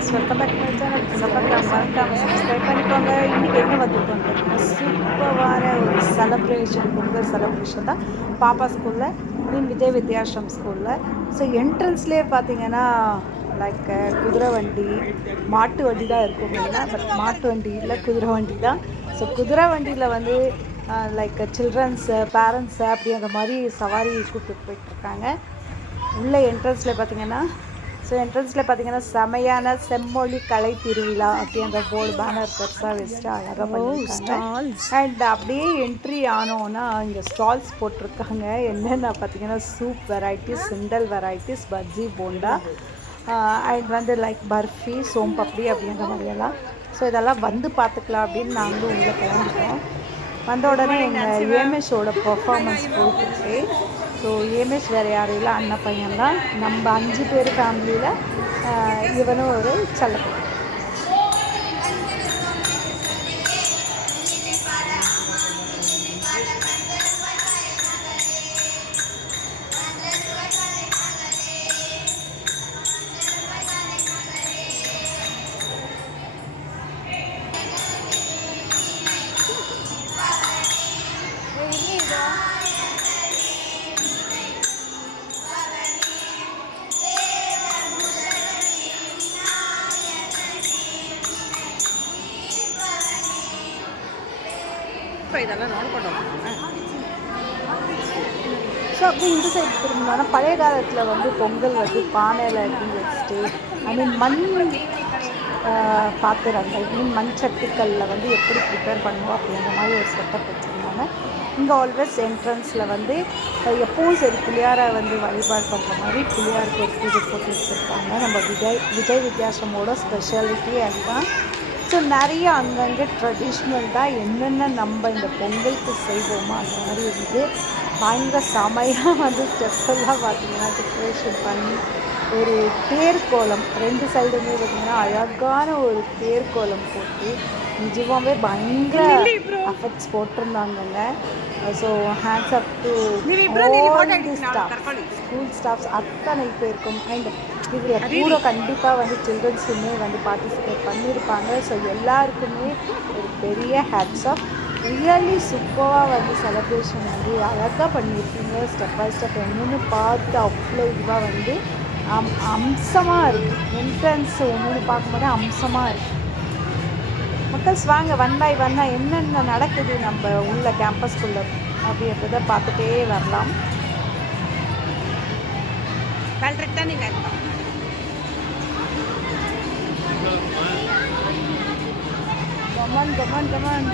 Viewers welcome back to my channel. மறக்காம subscribe பண்ணிக்கோங்க. இன்றைக்கி எங்கே வந்திருக்கோம் பார்த்தீங்கன்னா சூப்பரான ஒரு செலப்ரேஷன், பொங்கல் செலப்ரேஷன் தான் பாப்பா ஸ்கூலில், விஜய் வித்யாசம் ஸ்கூலில். ஸோ என்ட்ரன்ஸ்லேயே பார்த்தீங்கன்னா லைக் குதிரை வண்டி, மாட்டு வண்டி தான் இருக்கும் மெயினாக. பட் மாட்டு வண்டி இல்லை, குதிரை வண்டி தான். ஸோ குதிரை வண்டியில் வந்து லைக் சில்ட்ரன்ஸு, பேரண்ட்ஸு அப்படி அந்த மாதிரி சவாரி கூப்பிட்டு போயிட்டுருக்காங்க. உள்ள என்ட்ரன்ஸில் பார்த்தீங்கன்னா பார்த்தீங்கன்னா செமையான செம்மொழி கலை திருவிழா அப்படி அந்த போர்டு பேனர் பெருசாக வச்சுட்டு அழகாக பண்ணியிருக்காங்க. அண்ட் அப்படியே என்ட்ரி ஆனோன்னா இங்கே ஸ்டால்ஸ் போட்டிருக்காங்க. என்னென்ன பார்த்தீங்கன்னா soup varieties, sundal varieties, bajji, bonda and வந்து லைக் பர்ஃபி, சோம்பப்படி அப்படின்ற மாதிரியெல்லாம். ஸோ இதெல்லாம் வந்து பார்த்துக்கலாம் அப்படின்னு நாங்களும் உள்ளே கிளம்பிட்டோம். வந்த உடனே எங்கள் ஏஎம்எஸோட பர்ஃபார்மன்ஸ் போயிட்டுருக்கு. ஸோ ஏஎம்எஸ் வேறு யாரும் இல்லை, அண்ணன் பையன் தான். நம்ம 5 பேர் ஃபேமிலியில் இவனும் ஒரு செல்லப்பையன். இதெல்லாம் நோட். ஸோ அப்படி இந்த சைடு திரும்பினோன்னா பழைய காலத்தில் வந்து பொங்கல் வந்து பானையில் அப்படின்னு வச்சுட்டு மண் பாத்திரங்கள், மண் சட்டிகளில் வந்து எப்படி ப்ரிப்பேர் பண்ணுவோம் அப்படின்ற மாதிரி ஒரு செட்டப் வச்சுருந்தாங்க. இங்கே ஆல்வேஸ் என்ட்ரன்ஸில் வந்து எப்பவும் சரி பிள்ளையாரை வந்து வழிபாடு பண்ணுற மாதிரி பிள்ளையாருக்கு ஒரு பூஜை போட்டு வச்சுருப்பாங்க. நம்ம விஜய் வித்யாசமோட ஸ்பெஷாலிட்டி அதுதான். ஸோ நிறைய அங்கங்கே ட்ரெடிஷ்னல் தான். என்னென்ன நம்ம இந்த பொங்கலுக்கு செய்வோமோ அந்த மாதிரி இருக்குது. பயங்கர செமையாக வந்து ஸ்டெப்ஸ் எல்லாம் பார்த்திங்கன்னா டெக்கரேஷன் பண்ணி ஒரு தேர்கோலம் 2 சைடுமே பார்த்திங்கன்னா அழகான ஒரு தேர்கோலம் போட்டு நிஜமாகவே பயங்கர எஃபெக்ட்ஸ் போட்டிருந்தாங்கங்க. So hands up to school staffs அத்தனை பேருக்கும். அண்ட் இதில் கூட கண்டிப்பாக வந்து சில்ட்ரன்ஸுமே வந்து பார்ட்டிசிபேட் பண்ணியிருப்பாங்க. ஸோ எல்லாருக்குமே ஒரு பெரிய ஹேட்ஸ் ஆஃப். ரியலி சூப்பராக வந்து செலப்ரேஷன் வந்து அழகாக பண்ணியிருக்கீங்க. ஸ்டெப் பை ஸ்டெப் என்னென்னு பார்த்து அவ்வளோ இதுவாக வந்து அம்சமாக இருக்குது. என்ட்ரன்ஸ் ஒன்று பார்க்கும்போது அம்சமாக இருக்குது. மக்கள்ஸ் வாங்க ஒன் பை ஒன்னாக என்னென்ன நடக்குது நம்ம உள்ள கேம்பஸ்குள்ளே அப்படின்றத பார்த்துட்டே வரலாம். கமான்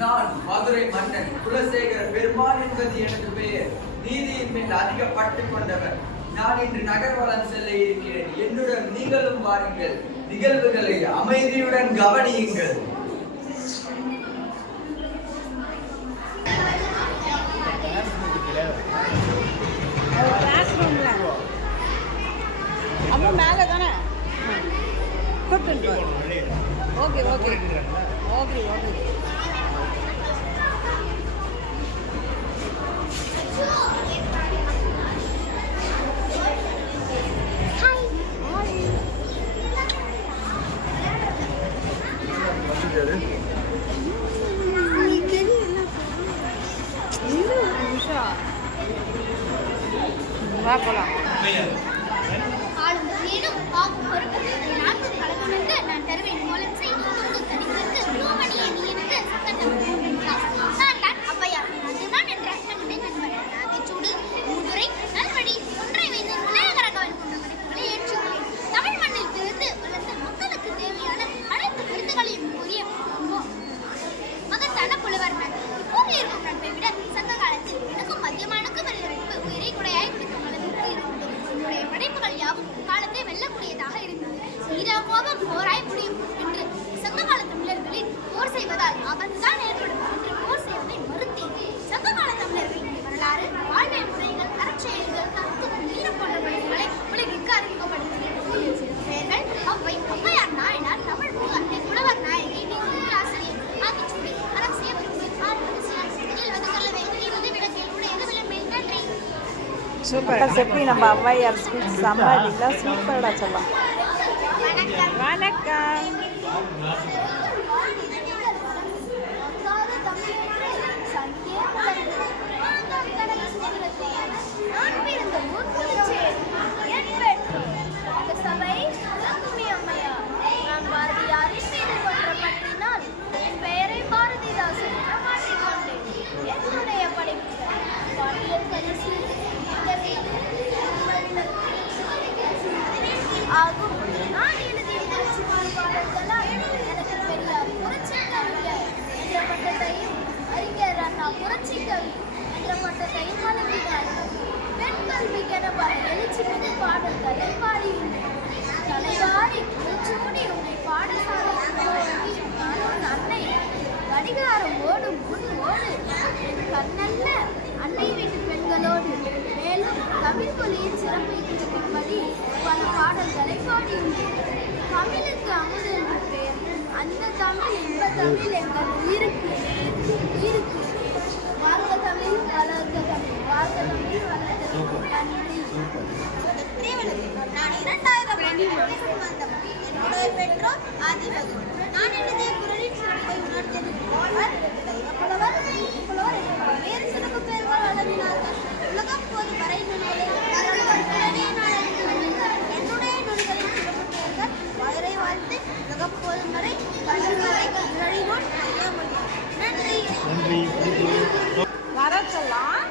நான் மதுரை மன்னன் குலசேகர பெருமாள் என்பது எனது பெயர். நீதியின் மேல் அதிக பட்டு கொண்டவர். நான் இன்று நகர்வலம் செல்ல இருக்கிறேன். என்னுடன் நீங்களும் வாருங்கள். நிகழ்வுகளை அமைதியுடன் கவனியுங்கள். மேலே தானே ஓகே ஓகே ஓகே ஓகே. போலாம். நான் தருவேன் கோலம் செய் அப்பையா அதுதான் என் இருந்தால் ஆபத்துதான் ஏற்படும் என்று போர் செய்வதை மறுத்தி சங்ககால தமிழர்கள் வரலாறு, வாழ்வியல் முறைகள், அறச்செயல்கள், தத்துவம், வீரம் போன்ற விடயங்களை உலகிற்கு அறிமுகப்படுத்தினர். சில பெயர்கள் அவ்வை, ஔவையார், நாயனார், தமிழ் அன்னை, புலவர் நாயகி, நூலாசிரியர், ஆத்திச்சூடி, அரசியல் விரும்பு, ஆர்வம், எழுவது கல்லவை, இருபது விளக்கில் உள்ள எதுவிலும் நன்றி. சூப்பர் செப்பி நம்ம ஔவையார் ஸ்வீட் சம்பாதிக்கலாம் சூப்பராக சொல்லலாம். வணக்கம். ஆகும். நான் எழுதிய பாடல்களால் எனக்கு பெரியார் புரட்சிக்கவில்லை என்ற பட்டத்தையும் அறிஞர் அண்ணா புரட்சிக்கவி என்ற பட்டத்தையும் வழங்கினார். பெண் கல்விக்கென எழுச்சி மிகு பாடல்களை பாடியுள்ளேன். தலைவாரி மூச்சூடி உன்னை பாடசாலை அன்னை கடிகாரம் ஓடும் முன் ஓடு என் கண்ணல்ல அன்னை வீட்டு பெண்களோடு. மேலும் தமிழ் மொழியின் சிறப்பை குறிப்பின்படி பல பாடல்களை பாடியுள்ளேன். தமிழுக்கு அமுது என்று பெயர். அந்த தமிழ் இன்ப தமிழ் எங்கள் உயிருக்கு உயிருக்கு. வாழ்க தமிழ், வளர்க தமிழ், வாழ்க தமிழ், வளர்க தமிழ். நன்றி. நான் 2000 வந்தவன். என்னுடைய பெற்றோர் ஆதிபகவன். நான் எழுதிய குரலின் சிறப்பை உணர்ந்தது. புலவர் வேறு சிறப்பு பெயர்கள் வழங்கினார்கள். உலகம் போது வரை என்னுடைய நூல்களின் சிறப்பு பெயர்கள் வளரை வாழ்த்து உலகம் போதும் வரை நழிவோன் நன்றி. வர சொல்லலாம்.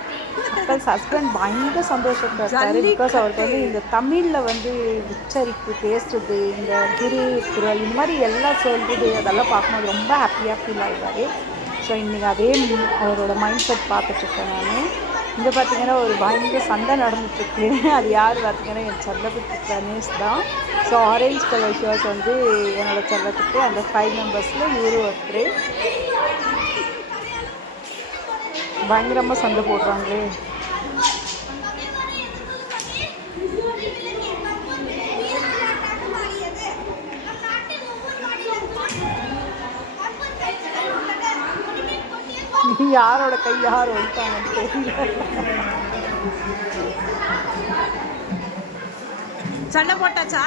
பிகாஸ் ஹஸ்பண்ட் பயங்கர சந்தோஷத்தில் இருக்காரு. பிகாஸ் அவருக்கு வந்து இந்த தமிழில் வந்து உச்சரிப்பு பேசுறது, இந்த திரு குரல் இந்த மாதிரி எல்லாம் சொல்கிறது அதெல்லாம் பார்க்கும்போது ரொம்ப ஹாப்பியாக ஃபீல் ஆகிடுவார். ஸோ இன்றைக்கி அதே அவரோட மைண்ட் செட் பார்த்துட்ருக்கேன் நான். இங்கே பார்த்தீங்கன்னா ஒரு பயங்கர சண்டை நடந்துட்டுருக்கு. அது யார் பார்த்தீங்கன்னா என் செல்லத்துக்கு கணேஷ் தான். ஸோ ஆரேஞ்ச் கலர் ஷர்ட் வந்து என்னோடய செல்லத்துக்கு. அந்த 5 மெம்பர்ஸில் இவரு ஒருத்தர். பயங்கரமாக சண்டை போடுறாங்களே. யாரோட கை யார் ஒழிப்பாங்கன்னு தெரியல. சண்டை போட்டாச்சா?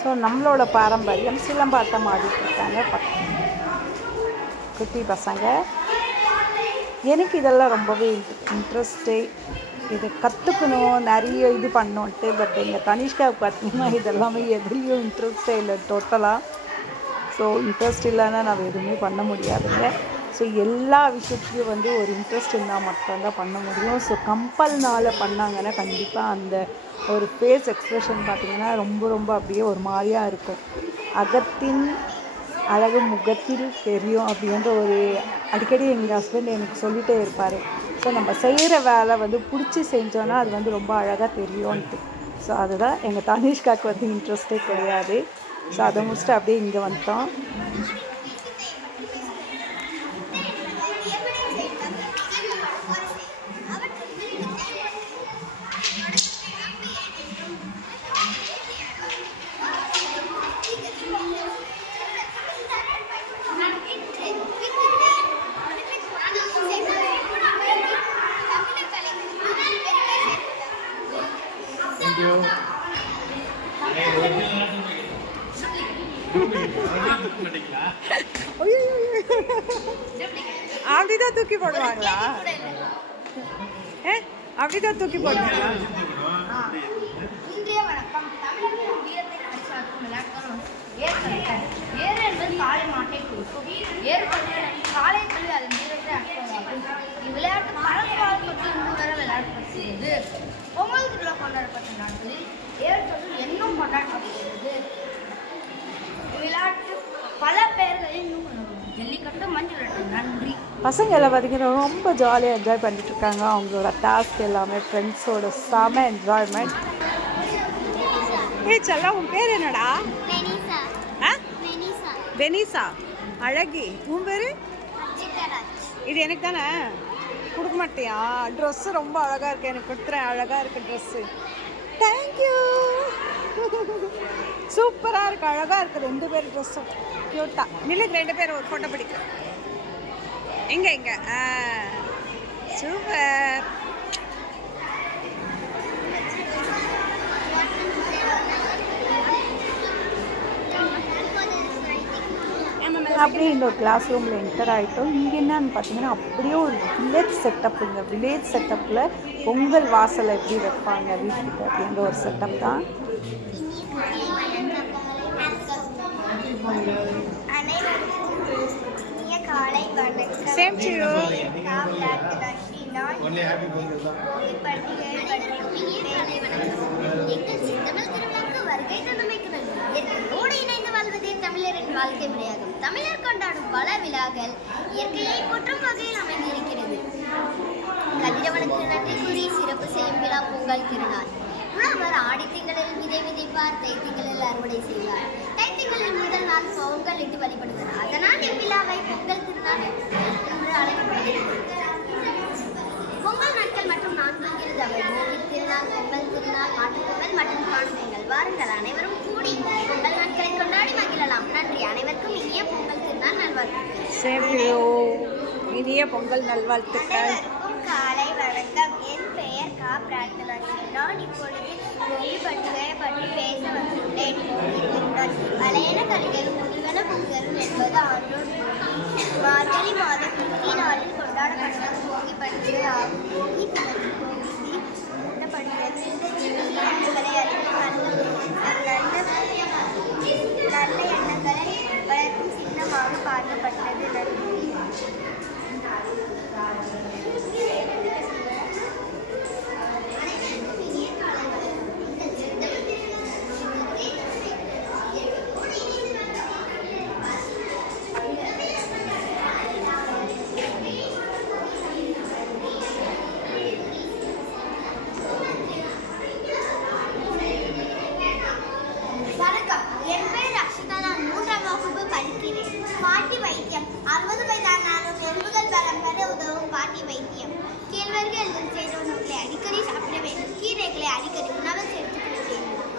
ஸோ நம்மளோட பாரம்பரியம் சிலம்பாட்டம் ஆடிட்டு இருக்காங்க குட்டி பசங்க. எனக்கு இதெல்லாம் ரொம்பவே இன்ட்ரெஸ்ட்டு. இது கற்றுக்கணும், நிறைய இது பண்ணோன்ட்டு. பட் எங்கள் தனிஷ்காவுக்கு பார்த்தீங்கன்னா இதெல்லாமே எதுலேயும் இன்ட்ரெஸ்டே இல்லை டோட்டலாக. ஸோ இன்ட்ரெஸ்ட் இல்லைன்னா நான் எதுவுமே பண்ண முடியாதுங்க. ஸோ எல்லா விஷயத்துலையும் வந்து ஒரு இன்ட்ரெஸ்ட் இருந்தால் மட்டும்தான் பண்ண முடியும். ஸோ கம்பல்னால் பண்ணாங்கன்னா கண்டிப்பாக அந்த ஒரு ஃபேஸ் எக்ஸ்ப்ரெஷன் பார்த்திங்கன்னா ரொம்ப ரொம்ப அப்படியே ஒரு மாதிரியாக இருக்கும். அகத்தின் அழகு முகத்தில் தெரியும் அப்படின்ற ஒரு அடிக்கடி எங்கள் ஹஸ்பண்ட் எனக்கு சொல்லிகிட்டே இருப்பார். ஸோ நம்ம செய்கிற வேலை வந்து பிடிச்சி செஞ்சோன்னா அது வந்து ரொம்ப அழகாக தெரியும்ன்ட்டு. ஸோ அதுதான் எங்கள் தனிஷ்காவுக்கு வந்து இன்ட்ரெஸ்ட்டே கிடையாது. ஸோ அதை முடிச்சுட்டு அப்படியே இங்கே வந்துட்டோம். அப்படிதான் தூக்கி போடுவாங்களா? அப்படிதான் தூக்கி போடுவாங்களா? இன்றைய வணக்கம். தமிழர்களின் வீரத்தை அடிச்சாக்கும் விளையாட்டுகள் ஏறு என்பது காளை மாட்டை குறிக்கும். ஏறு கல்வி காளை கல்வி அதன் வீரத்தை அர்த்தமாகும். இவ்விளையாட்டு பழங்காலம் தொட்டு இன்று வரை விளையாடப்படுகிறது. பொங்கல் திருவிழா கொண்டாடப்பட்ட நாட்களில் ஏறு தொழில் இன்னும் கொண்டாடப்படுகிறது. விளையாட்டு பல பெயர்களில் இன்னும் கொண்டாடுவோம். ஜல்லிக்கட்டு, மஞ்சள் விரட்டு. நன்றி. பசங்க எல்லாம் பார்த்திங்கன்னா ரொம்ப ஜாலியாக என்ஜாய் பண்ணிட்டுருக்காங்க. அவங்களோட டாஸ்க் எல்லாமே ஃப்ரெண்ட்ஸோட செம என்ஜாய்மெண்ட். செல்லம், உன் பேர் என்னடா? வெனிசா அழகி, உன் பேர்? சித்தராஜ். இது எனக்கு தானே? கொடுக்க மாட்டியா? ட்ரெஸ்ஸு ரொம்ப அழகாக இருக்குது, எனக்கு கொடுத்துறேன். அழகாக இருக்குது ட்ரெஸ்ஸு. தேங்க்யூ. சூப்பராக இருக்குது, அழகாக இருக்குது 2 பேர் ட்ரெஸ்ஸும் க்யூட்டா. நில்லுங்க 2 பேரும் ஒரு ஃபோட்டோ பிடிக்கிறேன். எங்கே சூப்பர். அப்படியே இன்னொரு கிளாஸ் ரூமில் என்டர் ஆகிட்டோம். இங்கே என்னன்னு பார்த்தீங்கன்னா அப்படியே ஒரு வில்லேஜ் செட்டப்புங்க. வில்லேஜ் செட்டப்பில் பொங்கல் வாசலை எப்படி வைப்பாங்க வீட்டுக்கு அப்படின்ற ஒரு செட்டப் தான். காலை வணக்கம். Same to you. தமிழரின் வாழ்க்கை முறையாகும். தமிழர் கொண்டாடும் பல விழாக்கள் இயற்கையை போற்றும் வகையில் அமைந்திருக்கிறது. கதிரவனுக்கு நன்றி கூறி சிறப்பு செய்யும் விழா பொங்கல் திருநாள். உழவர் ஆடித்திங்களில் விதை விதைப்பார், தைத்திங்களில் அறுவடை செய்வார். தைத்திங்களில் முதல் நாள் பொங்கல் இட்டு வழிபடுவார். அதனால் இவ்விழாவை பொங்கல் திருநாள் என்று அழைக்கப்படுகிறது. பொங்கல் நாட்கள் மற்றும் 4 இருக்கிறது. அவை போகி திருநாள், பொங்கல் திருநாள், மாட்டுப்பொங்கல் மற்றும் காணும் பொங்கல். வாருங்கள் அனைவரும் கூடி பொங்கல் நாட்களை கொண்டாடி மகிழலாம். நன்றி. அனைவருக்கும் இனிய பொங்கல் திருநாள் நல்வாழ்த்துக்கள். Same to you. இனிய பொங்கல் நல்வாழ்த்துக்கள். காலை வணக்கம். என் பெயர் கா. பிரார்த்தனா. நான் இப்பொழுது பொங்கி பண்டிகையை பற்றி பேச வந்துள்ளேன். பழையன கலிகளும் முனிவன பொங்கலும் என்பது ஆண்டோர் மார்கழி மாதம் 20 நாளில் கொண்டாடப்பட்ட போகி பண்டிகை ஆகும். போகி தினத்தில் போகி மூட்டப்படுகிறது. இந்த எண்ணங்களை அறிந்து நல்ல எண்ணங்களை வளர்க்கும் சின்னமாக பார்க்கப்பட்டது. நன்றி. வணக்கம். என் பெயர் ரக்ஷிதா. நான் 3ஆம் வகுப்பு படிக்கிறேன். பாட்டி வைத்தியம். 60 வயதானாலும் எலும்புகள் பலம் பெற உதவும் பாட்டி வைத்தியம். கேழ்வரகு செய்த உணவுகளை அடிக்கடி சாப்பிட வேண்டும். கீரைகளை அடிக்கடி உணவில் சேர்த்துக்கொள்ள வேண்டும்.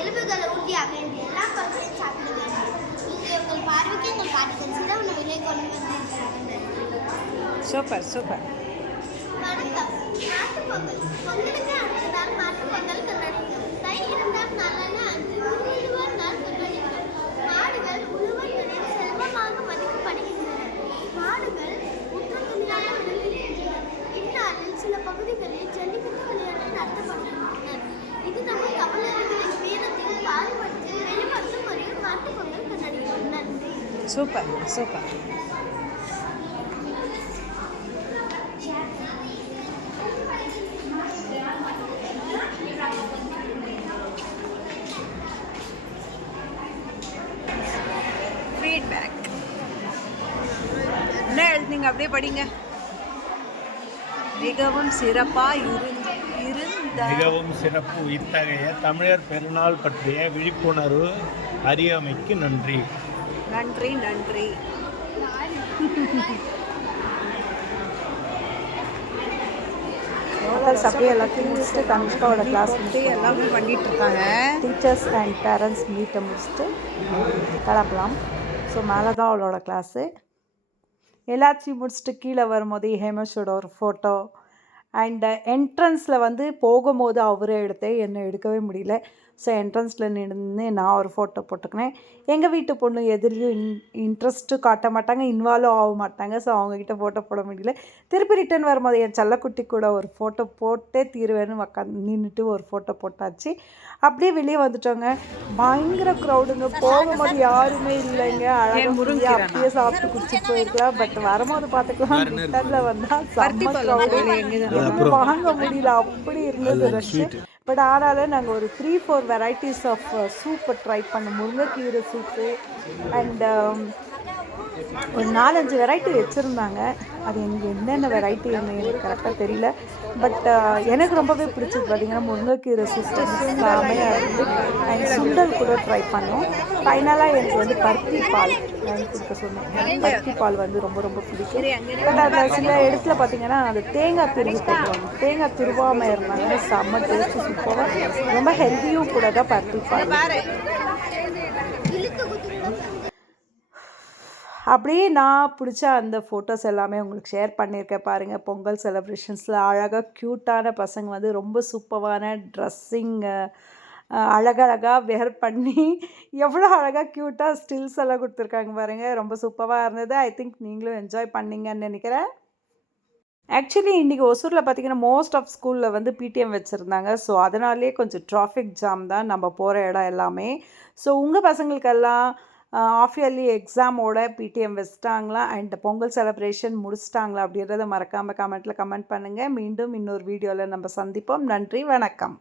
எலும்புகளை உறுதியாக எல்லா பொருட்களையும் சாப்பிட வேண்டும். இங்கே உங்கள் பார்வைக்கு உங்கள் காட்டுகள் சில உணவுகளை கொண்டு வந்திருக்கிறார்கள். Super super. வணக்கம். மாட்டுப் பொங்கல். பொங்கலுக்கு அடுத்த நாள் மாட்டுப் பொங்கல் கொண்டாடுகிறோம். தை 2ஆம் நாளான அன்று உழுவர் நாள் கொண்டாடுகிறோம். மாடுகள் உழுவர்களின் செல்வமாக மதிக்கப்படுகின்றன. மாடுகள் உற்பத்தியாக விளங்குகின்றன. இந்நாளில் சில பகுதிகளில் ஜல்லிக்கட்டு விளையாட்டு நடத்தப்படுகின்றன. இது நம்ம தமிழர்களின் வீரத்தின் பாரம்பரியத்தை வெளிப்படுத்தும் முறையில் மாட்டுப் பொங்கல் கொண்டாடுகிறோம். நன்றி. Super super. ஃபீட்பேக் என்ன எழுதுனீங்க? அப்படியே படிங்க. மிகவும் சிறப்பாக மிகவும் சிறப்பு. இத்தகைய தமிழர் பெருநாள் பற்றிய விழிப்புணர்வு அறியாமைக்கு நன்றி. நன்றி நன்றி. அப்படியே எல்லாத்தையும் முடிச்சுட்டு தனுஷ்காவோட கிளாஸ் முடிச்சு எல்லாமே பண்ணிட்டு இருக்காங்க. டீச்சர்ஸ் அண்ட் பேரண்ட்ஸ் மீட்டை முடிச்சுட்டு கிளம்பலாம். ஸோ மேலே தான் அவளோட கிளாஸு. எல்லாத்தையும் முடிச்சுட்டு கீழே வரும்போது ஹேமஷோட ஒரு ஃபோட்டோ அண்ட் என்ட்ரன்ஸில் வந்து போகும்போது அவரே எடுத்தேன், என்னை எடுக்கவே முடியல. ஸோ என்ட்ரன்ஸில் நின்று நான் ஒரு ஃபோட்டோ போட்டுக்கினேன். எங்கள் வீட்டு பொண்ணு எதுலேயும் இன்ட்ரெஸ்ட்டு காட்ட மாட்டாங்க, இன்வால்வ் ஆக மாட்டாங்க. ஸோ அவங்கக்கிட்ட ஃபோட்டோ போட முடியல. திருப்பி ரிட்டன் வரும்போது என் செல்லக்குட்டி கூட ஒரு ஃபோட்டோ போட்டே தீர்வேன்னு நின்றுட்டு ஒரு ஃபோட்டோ போட்டாச்சு. அப்படியே வெளியே வந்துட்டோங்க. பயங்கர க்ரௌடுங்க. போகும்போது யாருமே இல்லைங்க. அழகாக முருங்கை அப்படியே சாப்பிட்டு குடிச்சிட்டு போயிருக்கலாம். பட் வரும்போது பார்த்துக்கலாம் ரிட்டனில் வந்தால் செம்ம க்ரௌடு, வாங்க முடியல, அப்படி இருந்தது ரஷ்ஷு. பட் ஆனாலும் நாங்கள் ஒரு 3-4 வெரைட்டிஸ் ஆஃப் சூப்பை ட்ரை பண்ணோம். முருங்கைக்கீரை சூப்பு அண்ட் ஒரு 4-5 வெரைட்டி வச்சுருந்தாங்க. அது எனக்கு என்னென்ன வெரைட்டி எனக்கு கரெக்டாக தெரியல. பட் எனக்கு ரொம்பவே பிடிச்சது பார்த்திங்கன்னா முருங்கைக்கீரை சூப்பு செம்மையாக இருந்து. அண்ட் சுண்டல் கூட ட்ரை பண்ணோம். ஃபைனலாக எனக்கு வந்து பருத்தி பால் வாங்கி கொடுக்க சொன்னேன். பருத்தி பால் வந்து ரொம்ப ரொம்ப பிடிக்கும். பட் அதில் சில இடத்துல பார்த்தீங்கன்னா அந்த தேங்காய் துருவி போடுவாங்க. தேங்காய் துருவாமல் இருந்தாங்க செம்ம டேஸ்ட்டு சூப்பராக, ரொம்ப ஹெல்த்தியும் கூட தான் பருத்தி பால். அப்படியே நான் பிடிச்ச அந்த ஃபோட்டோஸ் எல்லாமே உங்களுக்கு ஷேர் பண்ணியிருக்கேன் பாருங்கள். பொங்கல் செலிப்ரேஷன்ஸில் அழகாக க்யூட்டான பசங்க வந்து ரொம்ப சூப்பரான ட்ரெஸ்ஸிங் அழகழகாக வேர் பண்ணி எவ்வளோ அழகாக க்யூட்டாக ஸ்டில்ஸ் எல்லாம் கொடுத்துருக்காங்க பாருங்கள். ரொம்ப சூப்பராக இருந்தது. ஐ திங்க் நீங்களும் என்ஜாய் பண்ணீங்கன்னு நினைக்கிறேன். ஆக்சுவலி இன்றைக்கி ஒசூரில் பார்த்திங்கன்னா மோஸ்ட் ஆஃப் ஸ்கூலில் வந்து பிடிஎம் வச்சுருந்தாங்க. ஸோ அதனாலே கொஞ்சம் டிராஃபிக் ஜாம் தான் நம்ம போகிற இடம் எல்லாமே. ஸோ உங்கள் பசங்களுக்கெல்லாம் ஆஃப் இயர்லி எக்ஸாமோட பிடிஎம் வச்சுட்டாங்களா அண்ட் பொங்கல் செலிப்ரேஷன் முடிச்சிட்டாங்களா அப்படின்றத மறக்காமல் கமெண்ட்டில் கமெண்ட் பண்ணுங்கள். மீண்டும் இன்னொரு வீடியோவில் நம்ம சந்திப்போம். நன்றி, வணக்கம்.